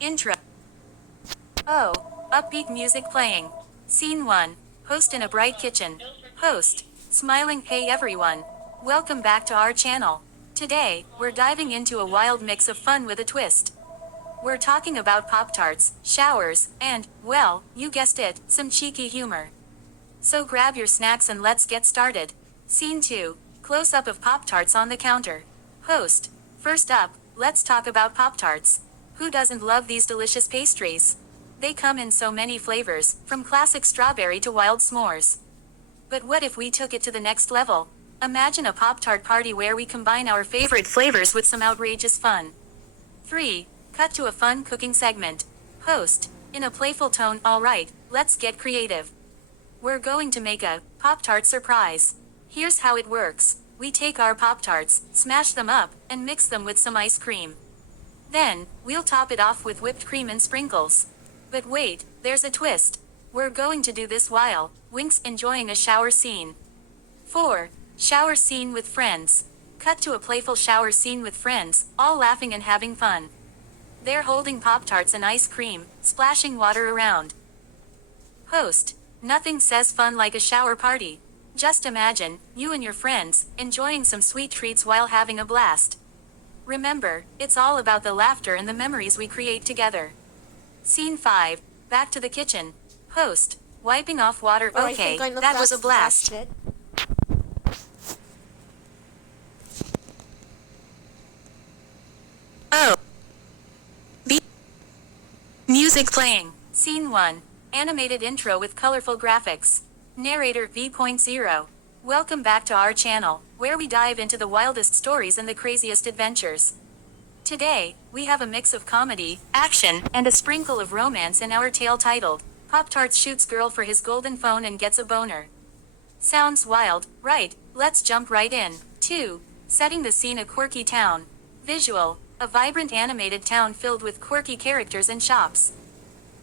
Intro. Oh, upbeat music playing. Scene 1. Host in a bright kitchen. Host. Smiling. Hey everyone. Welcome back to our channel. Today, we're diving into a wild mix of fun with a twist. We're talking about Pop-Tarts, showers, and, well, you guessed it, some cheeky humor. So grab your snacks and let's get started. Scene 2. Close-up of Pop-Tarts on the counter. Host. First up, let's talk about Pop-Tarts. Who doesn't love these delicious pastries? They come in so many flavors, from classic strawberry to wild s'mores. But what if we took it to the next level? Imagine a Pop-Tart party where we combine our favorite flavors with some outrageous fun. 3. Cut to a fun cooking segment. Host. In a playful tone, alright, let's get creative. We're going to make a Pop-Tart surprise. Here's how it works. We take our Pop-Tarts, smash them up, and mix them with some ice cream. Then, we'll top it off with whipped cream and sprinkles. But wait, there's a twist. We're going to do this while Winks enjoying a shower scene. 4. Shower scene with friends. Cut to a playful shower scene with friends, all laughing and having fun. They're holding Pop-Tarts and ice cream, splashing water around. Host. Nothing says fun like a shower party. Just imagine, you and your friends, enjoying some sweet treats while having a blast. Remember, it's all about the laughter and the memories we create together. Scene 5. Back to the kitchen. Host. Wiping off water. Oh, Okay, that was a blast. Oh. Music playing. Scene 1. Animated intro with colorful graphics. Narrator V.0. Welcome back to our channel, where we dive into the wildest stories and the craziest adventures. Today, we have a mix of comedy, action, and a sprinkle of romance in our tale titled, Pop-Tarts Shoots Girl for His Golden Phone and Gets a Boner. Sounds wild, right? Let's jump right in. 2. Setting the scene: a quirky town. Visual. A vibrant animated town filled with quirky characters and shops.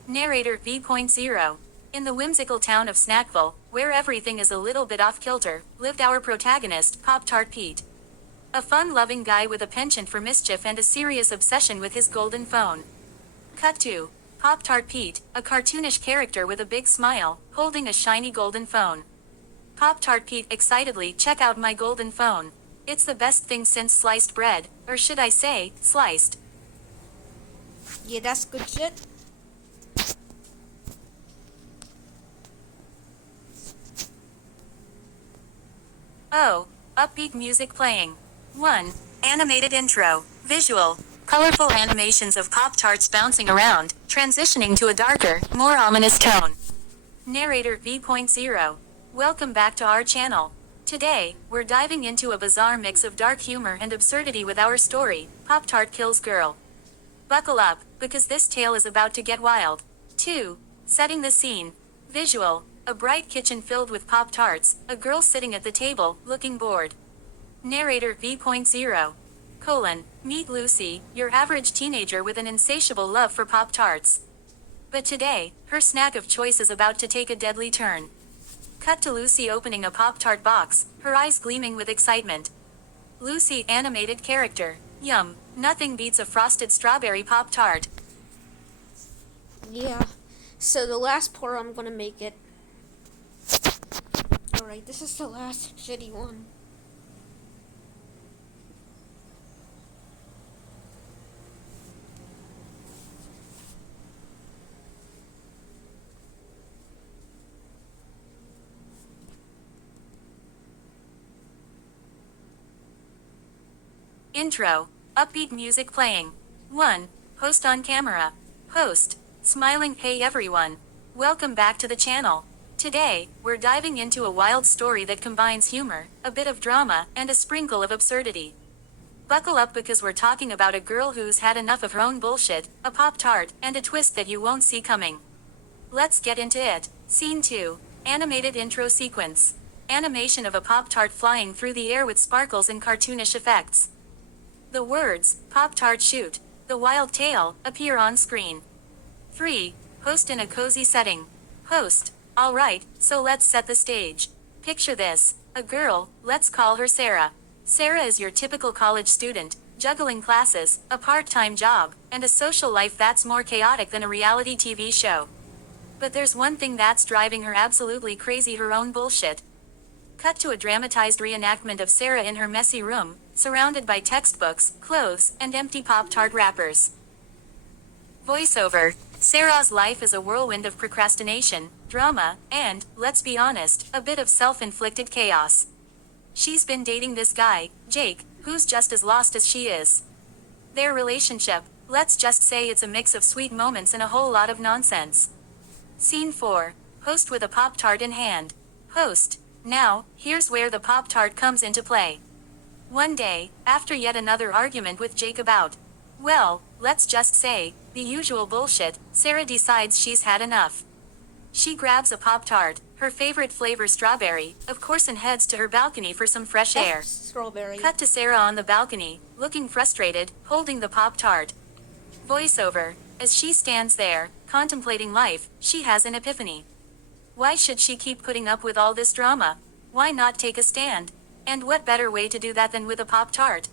Narrator V.0. In the whimsical town of Snackville, where everything is a little bit off-kilter, lived our protagonist, Pop-Tart Pete. A fun-loving guy with a penchant for mischief and a serious obsession with his golden phone. Cut to Pop-Tart Pete, a cartoonish character with a big smile, holding a shiny golden phone. Pop-Tart Pete excitedly: check out my golden phone. It's the best thing since sliced bread, or should I say, sliced. Yeah, that's good shit. Oh, upbeat music playing. 1. Animated intro. Visual. Colorful animations of Pop-Tarts bouncing around, transitioning to a darker, more ominous tone. Narrator V.0. Welcome back to our channel. Today, we're diving into a bizarre mix of dark humor and absurdity with our story, Pop-Tart Kills Girl. Buckle up, because this tale is about to get wild. 2. Setting the scene. Visual. A bright kitchen filled with Pop-Tarts, a girl sitting at the table, looking bored. Narrator V.0. Meet Lucy, your average teenager with an insatiable love for Pop-Tarts. But today, her snack of choice is about to take a deadly turn. Cut to Lucy opening a Pop-Tart box, her eyes gleaming with excitement. Lucy, animated character. Yum, nothing beats a frosted strawberry Pop-Tart. Yeah. So the last part, I'm gonna make it. Alright, this is the last shitty one. Intro. Upbeat music playing. 1. Host on camera. Host. Smiling. Hey everyone. Welcome back to the channel. Today, we're diving into a wild story that combines humor, a bit of drama, and a sprinkle of absurdity. Buckle up, because we're talking about a girl who's had enough of her own bullshit, a Pop-Tart, and a twist that you won't see coming. Let's get into it. Scene 2. Animated intro sequence. Animation of a Pop-Tart flying through the air with sparkles and cartoonish effects. The words, Pop-Tart Shoot, the wild tale, appear on screen. 3. Host in a cozy setting. Host. Alright, so let's set the stage. Picture this. A girl, let's call her Sarah. Sarah is your typical college student, juggling classes, a part-time job, and a social life that's more chaotic than a reality TV show. But there's one thing that's driving her absolutely crazy: her own bullshit. Cut to a dramatized reenactment of Sarah in her messy room, surrounded by textbooks, clothes, and empty Pop-Tart wrappers. Voiceover. Sarah's life is a whirlwind of procrastination, drama, and, let's be honest, a bit of self-inflicted chaos. She's been dating this guy, Jake, who's just as lost as she is. Their relationship, let's just say it's a mix of sweet moments and a whole lot of nonsense. Scene 4. Host with a Pop-Tart in hand. Host. Now, here's where the Pop-Tart comes into play. One day, after yet another argument with Jake about, well, let's just say, the usual bullshit, Sarah decides she's had enough. She grabs a Pop-Tart, her favorite flavor strawberry, of course, and heads to her balcony for some fresh air. Strawberry. Cut to Sarah on the balcony, looking frustrated, holding the Pop-Tart. Voiceover. As she stands there, contemplating life, she has an epiphany. Why should she keep putting up with all this drama? Why not take a stand? And what better way to do that than with a Pop-Tart?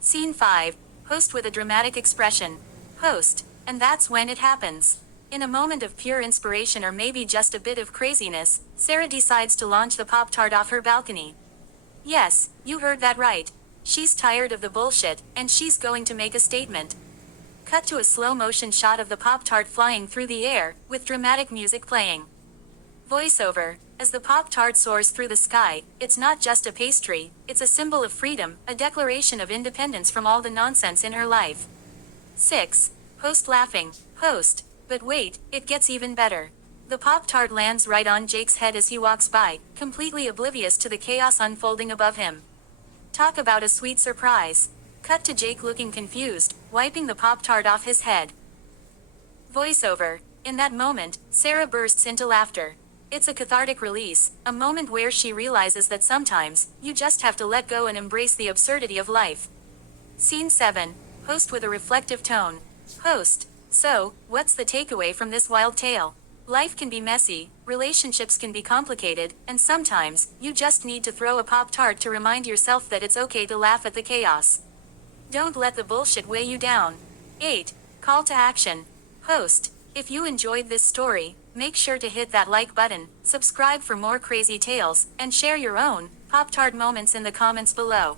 Scene 5. Host with a dramatic expression. Host. And that's when it happens. In a moment of pure inspiration, or maybe just a bit of craziness, Sarah decides to launch the Pop-Tart off her balcony. Yes, you heard that right. She's tired of the bullshit, and she's going to make a statement. Cut to a slow-motion shot of the Pop-Tart flying through the air, with dramatic music playing. Voiceover. As the Pop-Tart soars through the sky, it's not just a pastry, it's a symbol of freedom, a declaration of independence from all the nonsense in her life. 6. Host laughing. Host. But wait, it gets even better. The Pop-Tart lands right on Jake's head as he walks by, completely oblivious to the chaos unfolding above him. Talk about a sweet surprise. Cut to Jake looking confused, wiping the Pop-Tart off his head. Voiceover. In that moment, Sarah bursts into laughter. It's a cathartic release, a moment where she realizes that sometimes, you just have to let go and embrace the absurdity of life. Scene 7. Host with a reflective tone. Host. So, what's the takeaway from this wild tale? Life can be messy, relationships can be complicated, and sometimes, you just need to throw a Pop-Tart to remind yourself that it's okay to laugh at the chaos. Don't let the bullshit weigh you down. 8. Call to action. Host. If you enjoyed this story, make sure to hit that like button, subscribe for more crazy tales, and share your own Pop-Tart moments in the comments below.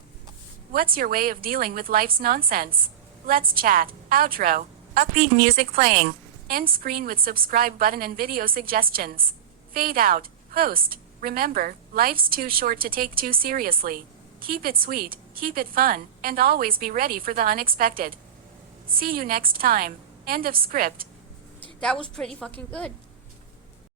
What's your way of dealing with life's nonsense? Let's chat. Outro. Upbeat music playing. End screen with subscribe button and video suggestions. Fade out. Host. Remember, life's too short to take too seriously. Keep it sweet, keep it fun, and always be ready for the unexpected. See you next time. End of script. That was pretty fucking good.